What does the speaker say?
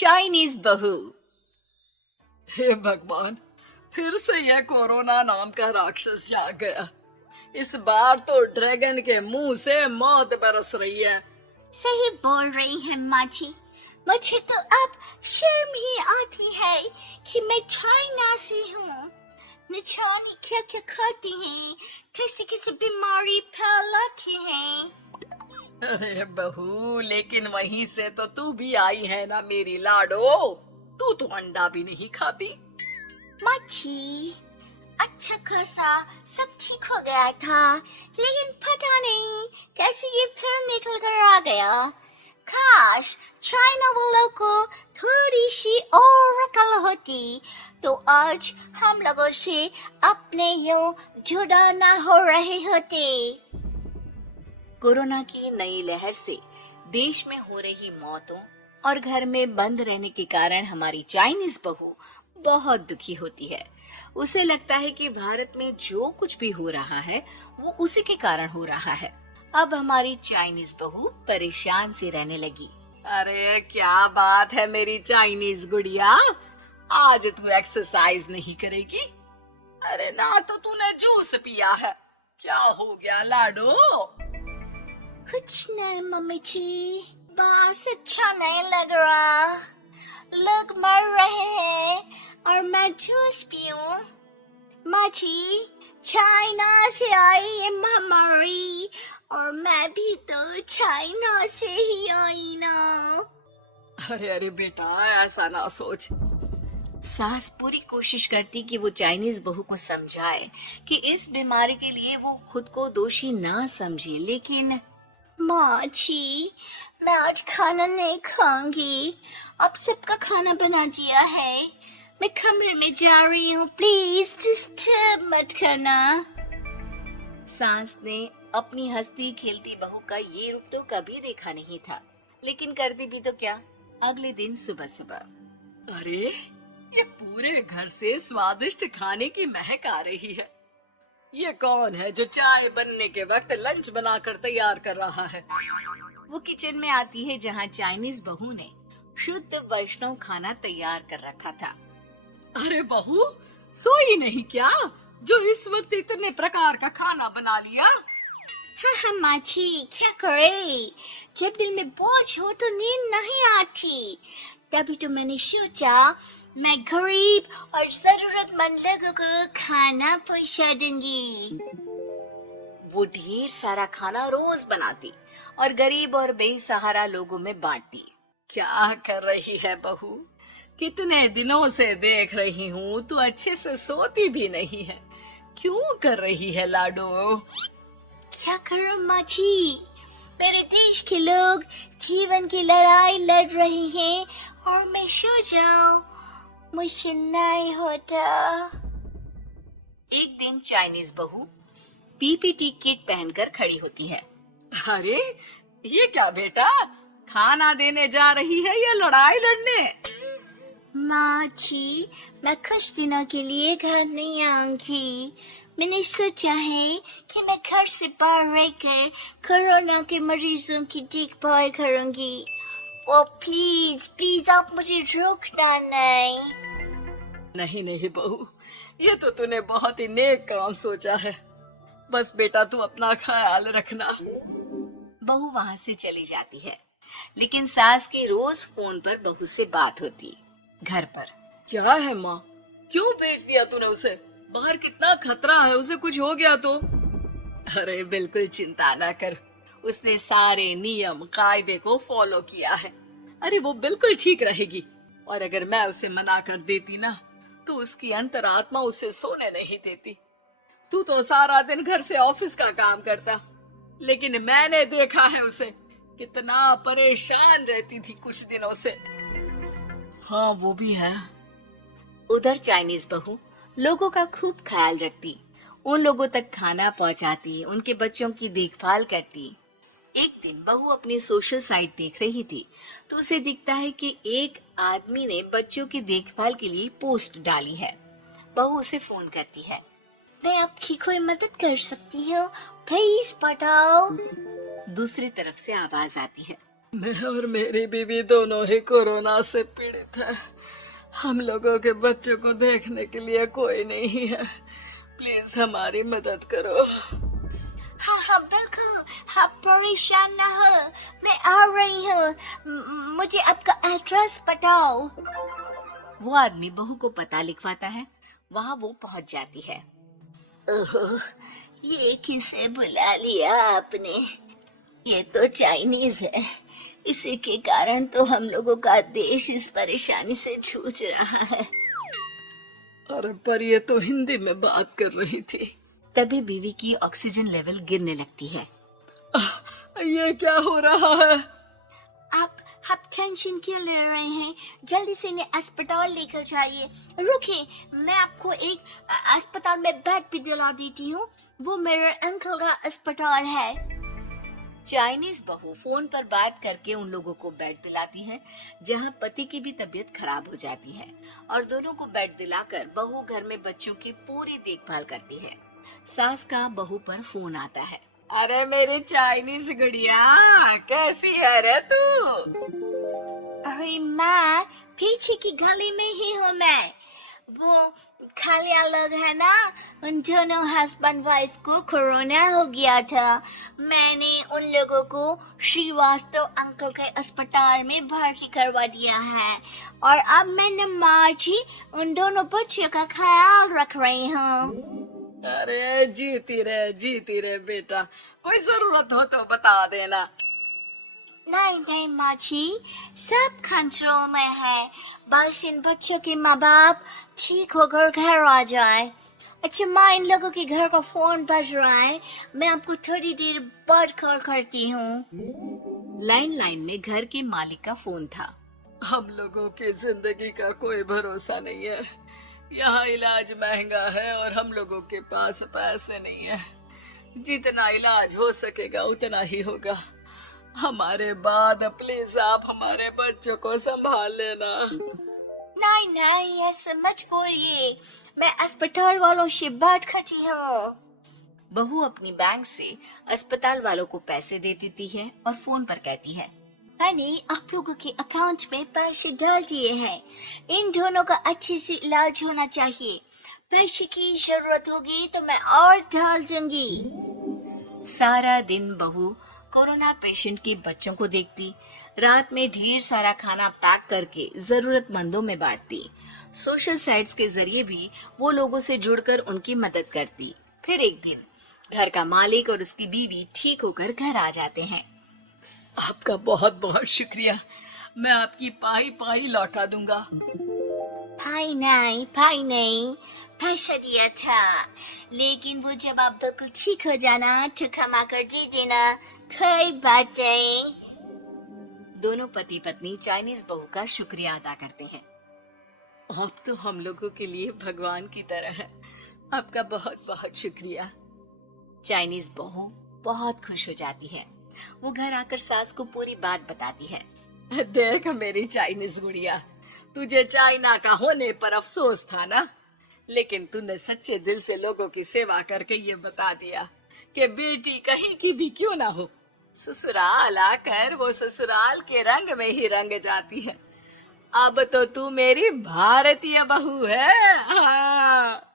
Chinese बहू। हे भगवान, फिर से यह कोरोना नाम का राक्षस जाग गया। इस बार तो ड्रैगन के मुंह से मौत बरस रही है। सही बोल रही है माँ जी। मुझे तो अब शर्म ही आती है कि मैं चाइना से हूँ। न जाने क्या क्या खाती हैं, कैसी कैसी बीमारी फैलाती हैं। अरे बहू, लेकिन वहीं से तो तू भी आई है ना मेरी लाडो। तू तो अंडा भी नहीं खाती। माँ जी, अच्छा खासा सब ठीक हो गया था, लेकिन पता नहीं कैसे ये फिर निकल कर आ गया। काश चाइना वालों को थोड़ी सी और अकल होती तो आज हम लोगों से अपने यूं जुदा ना हो रहे होते। कोरोना की नई लहर से देश में हो रही मौतों और घर में बंद रहने के कारण हमारी चाइनीज बहू बहुत दुखी होती है। उसे लगता है कि भारत में जो कुछ भी हो रहा है वो उसी के कारण हो रहा है। अब हमारी चाइनीज बहू परेशान सी रहने लगी। अरे क्या बात है मेरी चाइनीज गुड़िया, आज तू एक्सरसाइज नहीं करेगी? अरे ना तो तूने जूस पिया है। क्या हो गया लाडो? कुछ नहीं मम्मी जी, बस अच्छा नहीं लग रहा। लोग मर रहे हैं और मैं जूस पीऊं? माँ जी, चाइना से आई ये महामारी और मैं भी तो चाइना से ही आई ना। अरे अरे बेटा, ऐसा ना सोच। सास पूरी कोशिश करती कि वो चाइनीज बहू को समझाए कि इस बीमारी के लिए वो खुद को दोषी ना समझे, लेकिन माँ जी, मैं आज खाना नहीं खाऊंगी। अब सबका खाना बना दिया है। मैं कमरे में जा रही हूँ, प्लीज डिस्टर्ब मत करना। सास ने अपनी हंसती खेलती बहू का ये रूप तो कभी देखा नहीं था, लेकिन करती भी तो क्या। अगले दिन सुबह सुबह, अरे ये पूरे घर से स्वादिष्ट खाने की महक आ रही है। ये कौन है जो चाय बनने के वक्त लंच बनाकर तैयार कर रहा है? वो किचन में आती है जहाँ चाइनीज बहू ने शुद्ध वैष्णव खाना तैयार कर रखा था। अरे बहू, सोई नहीं क्या जो इस वक्त इतने प्रकार का खाना बना लिया? हाँ हाँ माँ जी, क्या करे, जब दिल में बोझ हो तो नींद नहीं आती। तभी तो मैंने सोचा मैं गरीब और जरूरतमंद लोगों को खाना पहुंचा दूंगी। वो ढेर सारा खाना रोज बनाती और गरीब और बेसहारा लोगों में बांटती। क्या कर रही है बहू? कितने दिनों से देख रही हूँ तू अच्छे से सोती भी नहीं है। क्यों कर रही है लाडो? क्या करूं माँ जी, मेरे देश के लोग जीवन की लड़ाई लड़ रहे हैं और मैं सो जाऊं, मुझसे नहीं होता। एक दिन चाइनीज बहू पीपीटी किट पहनकर खड़ी होती है। अरे ये क्या बेटा, खाना देने जा रही है या लड़ाई लड़ने? माँ जी, मैं कुछ दिनों के लिए घर नहीं आऊंगी। मैंने सोचा है कि मैं घर से बाहर रहकर कोरोना के मरीजों की देखभाल करूंगी। ओ प्लीज प्लीज आप मुझे रोकना नहीं। नहीं नहीं बहू, ये तो तूने बहुत ही नेक काम सोचा है। बस बेटा तू अपना ख्याल रखना। बहू वहां से चली जाती है, लेकिन सास की रोज फोन पर बहू से बात होती। घर पर क्या है माँ, क्यों भेज दिया तूने उसे? बाहर कितना खतरा है, उसे कुछ हो गया तो? अरे बिल्कुल चिंता ना कर, उसने सारे नियम कायदे को फॉलो किया है। अरे वो बिल्कुल ठीक रहेगी। और अगर मैं उसे मना कर देती ना तो उसकी अंतरात्मा उसे सोने नहीं देती। तू तो सारा दिन घर से ऑफिस का काम करता, लेकिन मैंने देखा है उसे कितना परेशान रहती थी कुछ दिनों से। हाँ वो भी है। उधर चाइनीज बहू लोगों का खूब ख्याल रखती, उन लोगों तक खाना पहुंचाती, उनके बच्चों की देखभाल करती। एक दिन बहू अपनी सोशल साइट देख रही थी तो उसे दिखता है कि एक आदमी ने बच्चों की देखभाल के लिए पोस्ट डाली है। बहू उसे फोन करती है। मैं आपकी कोई मदद कर सकती हूँ, प्लीज बताओ। दूसरी तरफ से आवाज आती है। मैं और मेरी बीवी दोनों ही कोरोना से पीड़ित है। हम लोगों के बच्चों को देखने के लिए कोई नहीं है। प्लीज हमारी मदद करो। हाँ हाँ बिल्कुल, आप परेशान ना हो, मैं आ रही हूँ। मुझे आपका एड्रेस बताओ। वो आदमी बहू को पता लिखवाता है। वहाँ वो पहुँच जाती है। ओह, ये किसे बुला लिया आपने? ये तो चाइनीज है। इसी के कारण तो हम लोगों का देश इस परेशानी से जूझ रहा है। अरे पर ये तो हिंदी में बात कर रही थी। तभी बीवी की ऑक्सीजन लेवल गिरने लगती है। ये क्या हो रहा है? आप टेंशन क्यों ले रहे हैं? जल्दी से इन्हें अस्पताल लेकर जाइए। रुकिए, मैं आपको एक अस्पताल में बेड भी दिला देती हूँ। वो मेरे अंकल का अस्पताल है। चाइनीज बहू फोन पर बात करके उन लोगों को बेड दिलाती है, जहाँ पति की भी तबीयत खराब हो जाती है और दोनों को बेड दिलाकर बहू घर में बच्चों की पूरी देखभाल करती है। सास का बहू पर फोन आता है। अरे मेरी चाइनीज गुड़िया, कैसी है रे तू? अरे माँ, पीछे की गली में ही हूँ मैं। वो खालिया लोग है ना, उन दोनों हस्बैंड वाइफ को कोरोना हो गया था। मैंने उन लोगों को श्रीवास्तव अंकल के अस्पताल में भर्ती करवा दिया है और अब मैं माँ जी उन दोनों बच्चों का ख्याल रख रही हूँ। अरे जीती रे बेटा, कोई जरूरत हो तो बता देना। नहीं माँ जी, सब कंट्रोल में है। बस इन बच्चों के माँ बाप ठीक होकर घर आ जाए। अच्छा माँ, इन लोगों के घर का फोन बज रहा है, मैं आपको थोड़ी देर बाद कॉल करती हूँ। लैंडलाइन में घर के मालिक का फोन था। हम लोगों की जिंदगी का कोई भरोसा नहीं है। यहाँ इलाज महंगा है और हम लोगों के पास पैसे नहीं है। जितना इलाज हो सकेगा उतना ही होगा। हमारे बाद प्लीज आप हमारे बच्चों को संभाल लेना। नहीं, ऐसा मत बोलिए, मैं अस्पताल वालों से बात करती हूँ। बहू अपनी बैंक से अस्पताल वालों को पैसे दे देती है और फोन पर कहती है, मैंने आप लोगों के अकाउंट में पैसे डाल दिए हैं। इन दोनों का अच्छे से इलाज होना चाहिए। पैसे की जरूरत होगी तो मैं और डाल दूंगी। सारा दिन बहू कोरोना पेशेंट के बच्चों को देखती, रात में ढेर सारा खाना पैक करके जरूरतमंदों में बांटती। सोशल साइट्स के जरिए भी वो लोगों से जुड़कर उनकी मदद करती। फिर एक दिन घर का मालिक और उसकी बीवी ठीक होकर घर आ जाते हैं। आपका बहुत बहुत शुक्रिया, मैं आपकी पाई पाई लौटा दूंगा। भाई नहीं, पैसा दिया था, लेकिन वो जब आप बिल्कुल ठीक हो जाना तो क्षमा कर दे देना, कोई बात नहीं। दोनों पति पत्नी चाइनीज बहू का शुक्रिया अदा करते हैं। आप तो हम लोगों के लिए भगवान की तरह है। आपका बहुत बहुत शुक्रिया। चाइनीज बहू बहुत खुश हो जाती है। वो घर आकर सास को पूरी बात बताती है। देख मेरी चाइनीज गुड़िया, तुझे चाइना का होने पर अफसोस था ना, लेकिन तूने सच्चे दिल से लोगों की सेवा करके ये बता दिया कि बेटी कहीं की भी क्यों ना हो, ससुराल आकर वो ससुराल के रंग में ही रंग जाती है। अब तो तू मेरी भारतीय बहू है। हाँ।